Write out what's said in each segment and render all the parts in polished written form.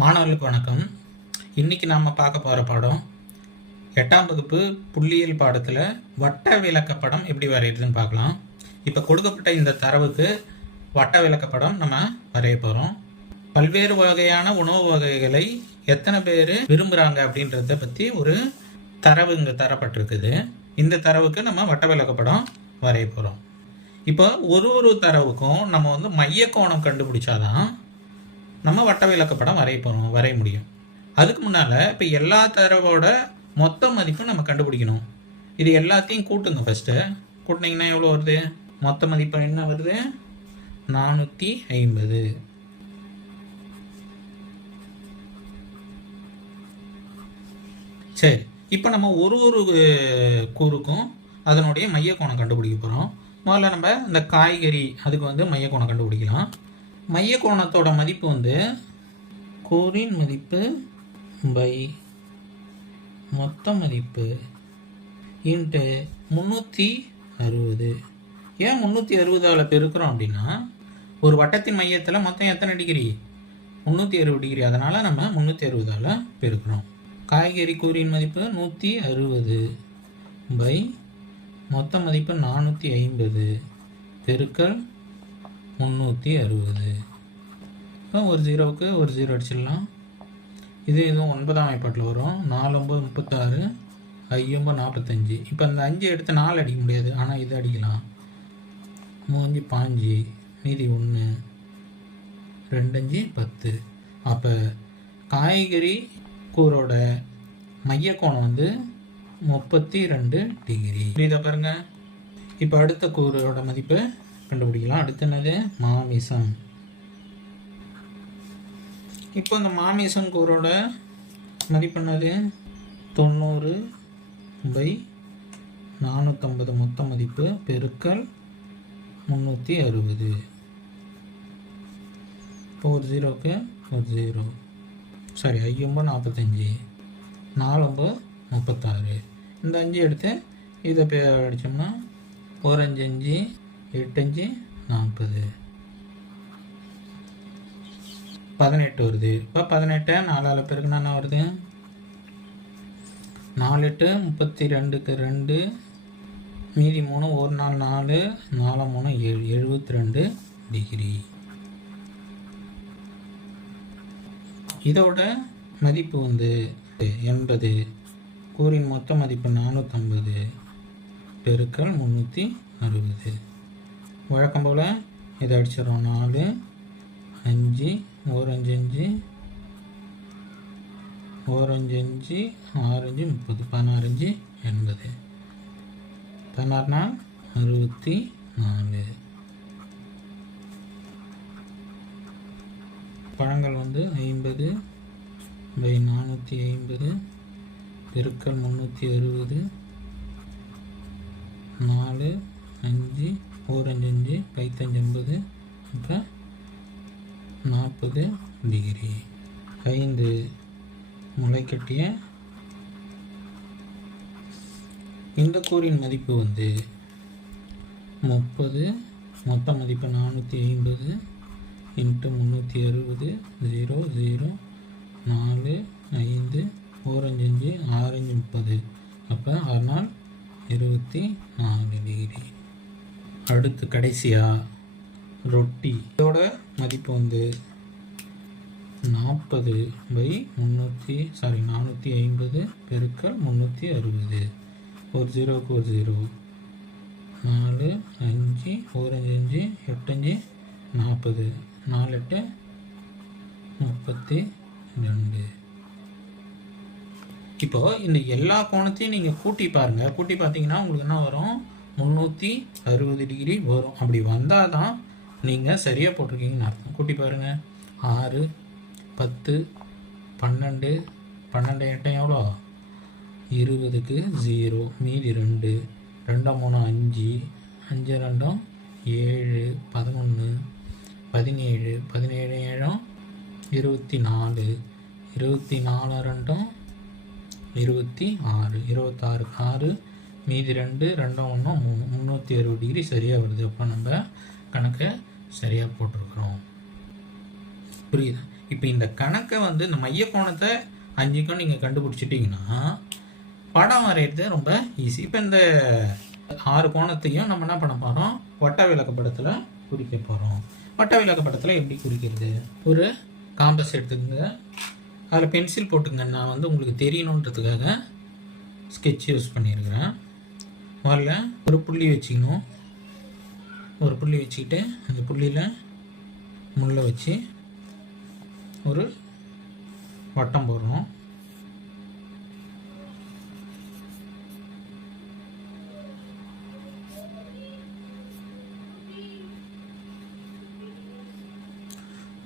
மாணவர்களுக்கு வணக்கம். இன்னைக்கு நாம் பார்க்க போகிற பாடம் 8ஆம் வகுப்பு புள்ளியியல் பாடத்தில் வட்ட விளக்கப்படம் எப்படி வரைகிறதுன்னு பார்க்கலாம். இப்போ கொடுக்கப்பட்ட இந்த தரவுக்கு வட்ட விளக்கப்படம் நம்ம வரைய போகிறோம். பல்வேறு வகையான உணவு வகைகளை எத்தனை பேர் விரும்புகிறாங்க அப்படின்றத பற்றி ஒரு தரவு இங்கே தரப்பட்டிருக்குது. இந்த தரவுக்கு நம்ம வட்ட விளக்கப்படம் வரைய போகிறோம். இப்போ ஒரு தரவுக்கும் நம்ம மைய கோணம் கண்டுபிடிச்சாதான் நம்ம வட்ட விளக்கப்படம் வரைய முடியும். அதுக்கு முன்னால் இப்போ எல்லா தரவோட மொத்த மதிப்பும் நம்ம கண்டுபிடிக்கணும். இது எல்லாத்தையும் கூட்டுங்க. ஃபஸ்ட்டு கூட்டினீங்கன்னா எவ்வளோ வருது? மொத்த மதிப்பு என்ன வருது? 450. சரி, இப்போ நம்ம ஒரு கூறுக்கும் அதனுடைய மைய கோணம் கண்டுபிடிக்க போகிறோம். முதல்ல நம்ம இந்த காய்கறி அதுக்கு மைய கோணம் கண்டுபிடிக்கலாம். மைய கோணத்தோட மதிப்பு கூறின் மதிப்பு பை மொத்த மதிப்பு இன்ட்டு 360. ஏன் 360ஆல் பெருக்கிறோம் அப்படின்னா, ஒரு வட்டத்தின் மையத்தில் மொத்தம் எத்தனை டிகிரி? 360 டிகிரி. அதனால் நம்ம 360ஆல் பெருக்கிறோம். காய்கறி கூறின் மதிப்பு 160 பை மொத்த மதிப்பு 450 பெருக்கல் 360. இப்போ ஒரு ஜீரோவுக்கு ஒரு ஜீரோ அடிச்சிடலாம். இதுவும் 9ஆம் வாய்ப்பாட்டில் வரும். 4 9 36, 5 45. இப்போ அந்த 5 எடுத்து 4 அடிக்க முடியாது, ஆனால் இது அடிக்கலாம். 3 5, மீதி 1, 2 5 10. அப்போ காய்கறி கூரோட மைய கோணம் 32 டிகிரி. இதை பாருங்க. இப்போ அடுத்த கூரோட மதிப்பு கண்டுபிடிக்கலாம். அடுத்து என்னது? மாமிசம். இப்போ இந்த மாமிசம் கூரோட மதிப்பு என்னது? 90 பை 450 மொத்த மதிப்பு பெருக்கல் 360. இப்போ ஒரு ஜீரோவுக்கு ஒரு ஜீரோ. சரி, 5 45, 4 36. இந்த 5 எடுத்து இதை அடித்தோம்னா 1 5 5, 8 5 40, 18 வருது. இப்போ 18 4ஆல் பெருக்குனா என்ன வருது? 4 8 32க்கு 2, மீதி 3, 1 4 4, 4 3 7, 72 டிகிரி. இதோட மதிப்பு 80. கூறின் மொத்த மதிப்பு 450 பெருக்கல் 360. வழக்கம் போல் இதை அடிச்சிடறோம். 4 5 1 5 5, 1 5 5, 6 5 30, 16 5 80. 16 நாள் 64. பழங்கள் 50 பை 450 பெருக்கல் 360. 4 5 1 5 5, 50. அப்போ 40 டிகிரி. 5 முளைக்கட்டிய இந்த கூறின் மதிப்பு 30. மொத்த மதிப்பு 450 இன்ட்டு 360 0 0 4 5 1 5 6 5 30. அப்போ 6 நாள் 24 டிகிரி. அடுத்து கடைசியாக ரொட்டி. இதோட மதிப்பு 40 பை 450 பெருக்கல் 360. ஒரு ஜீரோவுக்கு ஒரு ஜீரோ. 4 5 1 5 8 5 40, 4 8 32. இப்போ இந்த எல்லா கோணத்தையும் நீங்கள் கூட்டி பாருங்கள். கூட்டி பார்த்தீங்கன்னா உங்களுக்கு என்ன வரும்? 360 டிகிரி வரும். அப்படி வந்தால் தான் நீங்கள் சரியாக போட்டிருக்கீங்கன்னு அர்த்தம். கூட்டி பாருங்கள். 6 10 12, 12 8 எவ்வளோ? 20க்கு 0, மீதி 2, 2 3 5, 5 2 7, 11 17, 17 7 24, 24 2 26, 26 6, மீதி 2 2 1 3, 360 டிகிரி சரியாக வருது. அப்போ நம்ம கணக்கை சரியாக போட்டிருக்கிறோம். புரியுது? இப்போ இந்த கணக்கை வந்து இந்த மைய கோணத்தை 5க்கும் நீங்கள் கண்டுபிடிச்சிட்டிங்கன்னா படம் வரைகிறது ரொம்ப ஈஸி. இப்போ இந்த 6 கோணத்தையும் நம்ம என்ன பண்ண போகிறோம், வட்ட விளக்கப்படத்தில் குறிக்க போகிறோம். வட்ட விளக்கப்படத்தில் எப்படி குறிக்கிறது, ஒரு காம்பஸ் எடுத்துக்கங்க, அதில் பென்சில் போட்டுங்க. நான் வந்து உங்களுக்கு தெரியணுன்றதுக்காக ஸ்கெட்ச் யூஸ் பண்ணியிருக்கிறேன். முதல்ல ஒரு புள்ளி வச்சுக்கணும். ஒரு புள்ளி வச்சுக்கிட்டு அந்த புள்ளியில் முள்ளை வச்சு ஒரு வட்டம் போடுறோம்.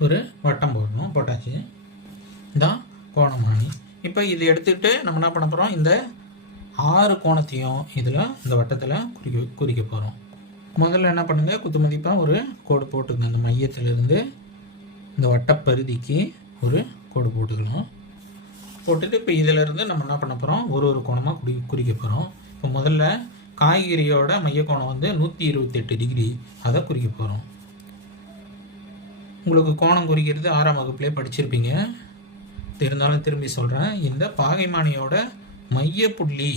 ஒரு வட்டம் போடணும். போட்டாச்சு. இதான் கோணமானி. இப்போ இது எடுத்துக்கிட்டு நம்ம என்ன பண்ண போகிறோம், இந்த 6 கோணத்தையும் இதில் இந்த வட்டத்தில் குறிக்க போகிறோம். முதல்ல என்ன பண்ணுங்கள், குத்து மதிப்பாக ஒரு கோடு போட்டுக்கங்க. அந்த மையத்திலிருந்து இந்த வட்டப்பரிதிக்கு ஒரு கோடு போட்டுக்கலாம். போட்டுட்டு இப்போ இதிலிருந்து நம்ம என்ன பண்ண போகிறோம், ஒரு கோணமாக குறிக்க போகிறோம். இப்போ முதல்ல காய்கறியோட மைய கோணம் வந்து 128 டிகிரி, அதை குறிக்க போகிறோம். உங்களுக்கு கோணம் குறிக்கிறது 6ஆம் வகுப்புலேயே படிச்சிருப்பீங்க. இருந்தாலும் திரும்பி சொல்கிறேன், இந்த பாகைமானியோட மைய புள்ளி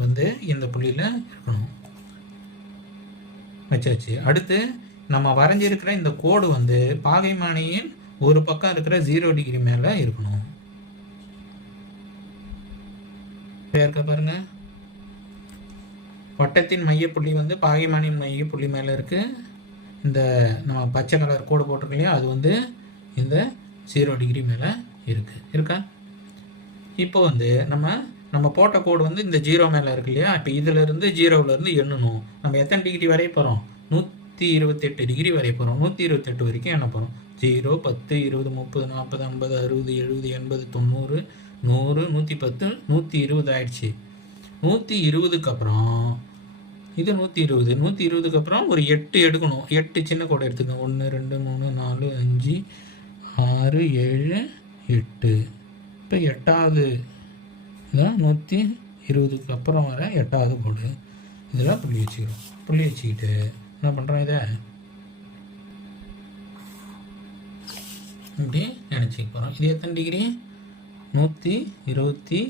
வந்து இந்த புள்ளியில் இருக்கணும். வச்சாச்சு. அடுத்து நம்ம வரைஞ்சிருக்கிற இந்த கோடு வந்து பாகைமானியின் ஒரு பக்கம் இருக்கிற 0 டிகிரி மேலே இருக்கணும். இருக்க பாருங்க, வட்டத்தின் மையப்புள்ளி வந்து பாகைமானியின் மையப்புள்ளி மேலே இருக்கு. இந்த நம்ம பச்சை கலர் கோடு போட்டிருக்கோம் இல்லையா, அது வந்து இந்த 0 டிகிரி மேலே இருக்கா. இப்போ வந்து நம்ம போட்ட கோடு வந்து இந்த 0 மேலே இருக்கு இல்லையா. இப்போ இதிலிருந்து 0விலேருந்து எண்ணணும். நம்ம எத்தனை டிகிரி வரைய போகிறோம், 128 டிகிரி வரைய போகிறோம். 128 வரைக்கும் எண்ண போகிறோம். 0, 10, 20, 30, 40, 50, 60, 70, 80, 90, 100, 110, 120 ஆயிடுச்சு. 120க்கு அப்புறம் இது 120. 120க்கு அப்புறம் ஒரு 8 எடுக்கணும். 8 சின்ன கோடை எடுத்துக்கணும். 1, 2, 3, 4, 5, 6, 7, 8. இப்போ 8வது இதான் 120க்கு அப்புறம் வர 8வது கோடு. இதில் புள்ளி வச்சுக்கிறோம். புள்ளி வச்சுக்கிட்டு என்ன பண்ணுறோம், இதை இப்படி நினச்சிக்க போகிறோம். இது எத்தனை டிகிரி, 128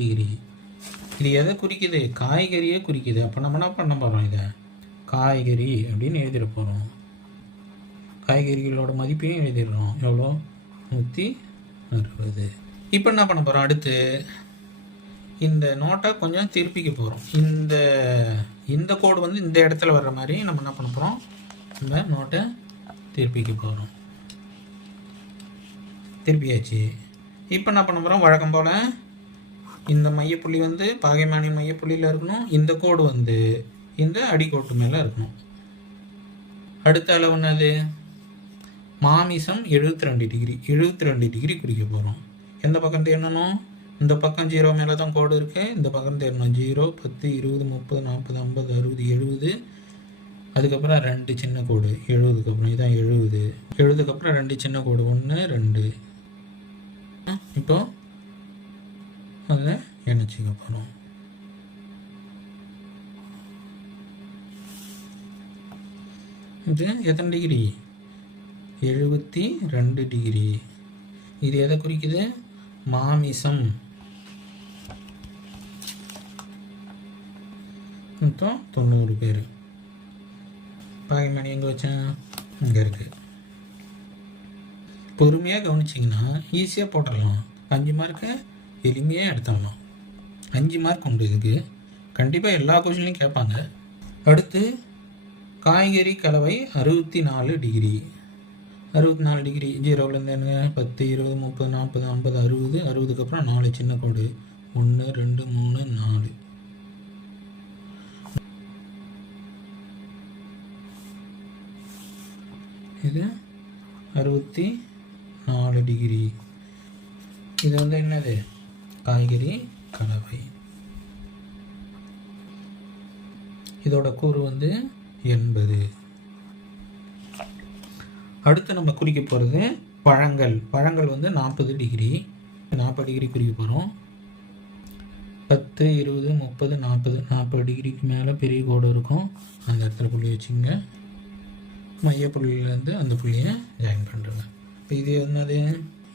டிகிரி. இது எதை குறிக்குது, காய்கறியை குறிக்குது. அப்போ நம்ம என்ன பண்ண போகிறோம், இதை காய்கறி அப்படின்னு எழுதிட போகிறோம். காய்கறிகளோட மதிப்பையும் எழுதிடுறோம். எவ்வளோ, 160. இப்போ என்ன பண்ண போகிறோம், அடுத்து இந்த நோட்டை கொஞ்சம் திருப்பிக்க போகிறோம். இந்த கோடு வந்து இந்த இடத்துல வர்ற மாதிரி நம்ம என்ன பண்ண போகிறோம், இந்த நோட்டை திருப்பிக்க போகிறோம். திருப்பியாச்சு. இப்போ என்ன பண்ண போகிறோம், வழக்கம் போல் இந்த மையப்புள்ளி வந்து பாகைமானி மையப்புள்ளியில் இருக்கணும். இந்த கோடு வந்து இந்த அடிக்கோட்டு மேலே இருக்கணும். அடுத்த அளவு என்னது, மாமிசம் 72 டிகிரி. 72 டிகிரி குறிக்க போகிறோம். எந்த பக்கம் தேடணும், இந்த பக்கம் 0 மேலே தான் கோடு இருக்குது. இந்த பக்கம் தேடணும். 0, 10, 20, 30, 40, 50, 60, 70. அதுக்கப்புறம் 2 சின்ன கோடு. 70க்கு அப்புறம் இதான் 70. 70க்கு அப்புறம் 2 சின்ன கோடு. 1, 2. இப்போ அதை இணைச்சிக்க போகிறோம். இது எத்தனை டிகிரி, 72 டிகிரி. இது எதை குறிக்குது, மாமிசம். மொத்தம் 90 பேர். பாகைமணி எங்கே வச்சேன், இங்கே இருக்குது. பொறுமையாக கவனிச்சிங்கன்னா ஈஸியாக போட்டுடலாம். 5 மார்க்கு எளிமையாக எடுத்துடலாம். 5 மார்க் உண்டு இதுக்கு. கண்டிப்பாக எல்லா கொஸ்டின்லையும் கேட்பாங்க. அடுத்து காய்கறி கலவை 64 டிகிரி. 64 டிகிரி 0லேருந்து என்ன, 10, 20, 30, 40, 50, 60. 60க்கு அப்புறம் 4 சின்ன கோடு. 1, 2, 3, 4. இது 64 டிகிரி. இது வந்து என்னது, காய்கறி கலவை. இதோட கூறு வந்து 80. அடுத்து நம்ம குறிக்க போகிறது பழங்கள். பழங்கள் வந்து 40 டிகிரி. 40 டிகிரி குறிக்க போகிறோம். 10, 20, 30, 40. 40 டிகிரிக்கு மேலே பெரிய கோடு இருக்கும். அந்த இடத்துல புள்ளி வச்சுங்க. மையப்புள்ளியிலேருந்து அந்த புள்ளியை ஜாயின் பண்ணுறேங்க. இப்போ இது என்னது,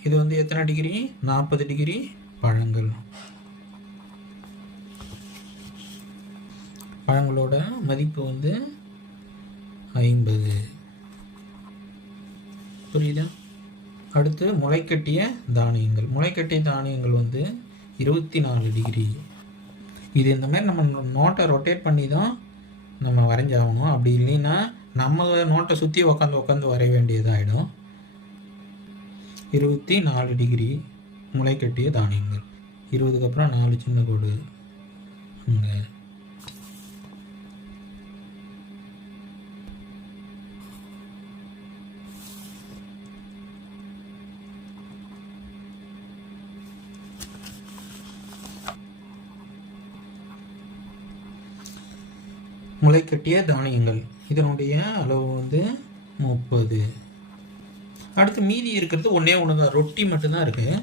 இது வந்து எத்தனை டிகிரி, 40 டிகிரி பழங்கள். பழங்களோட மதிப்பு வந்து 50. புரியுதா? அடுத்து முளைக்கட்டிய தானியங்கள். முளைக்கட்டிய தானியங்கள் வந்து 24 டிகிரி. இது இந்த மாதிரி நம்ம நோட்டை ரொட்டேட் பண்ணி தான் நம்ம வரைஞ்சாகணும். அப்படி இல்லைன்னா நம்ம நோட்டை சுற்றி உட்காந்து வரைய வேண்டியதாகிடும். 24 டிகிரி முளைக்கட்டிய தானியங்கள். 20க்கு அப்புறம் 4 சின்ன கோடு அங்கே. முளைக்கட்டிய தானியங்கள் இதனுடைய அளவு வந்து 30. அடுத்து மீதி இருக்கிறது ஒன்றே ஒன்று தான், ரொட்டி மட்டும்தான் இருக்குது.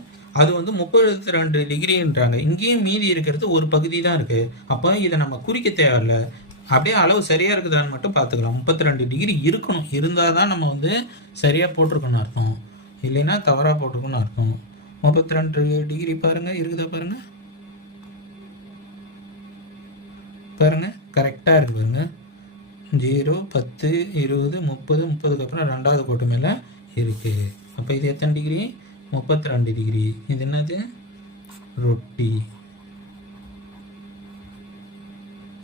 அது வந்து 32 டிகிரின்றாங்க. இங்கேயும் மீதி இருக்கிறது ஒரு பகுதி தான் இருக்குது. அப்போ இதை நம்ம குறிக்க தேவையில்ல, அப்படியே அளவு சரியாக இருக்குதான்னு மட்டும் பார்த்துக்கலாம். 32 டிகிரி இருக்கணும், இருந்தால் தான் நம்ம வந்து சரியாக போட்டிருக்கோன்னு அர்த்தம், இல்லைன்னா தவறாக போட்டிருக்கோன்னு அர்த்தம். 32 டிகிரி பாருங்கள், இருக்குதா பாருங்கள், பாருங்கள் கரெக்டாக இருக்குது பாருங்கள். 0, 10, 20, 30, 30க்கு அப்புறம் 2வது கோட்டு மேலே இருக்குது. அப்போ இது எத்தனை டிகிரி, 32 டிகிரி. இது என்னது, ரொட்டி.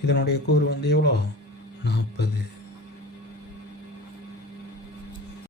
இதனுடைய கூறு வந்து எவ்வளோ, 40.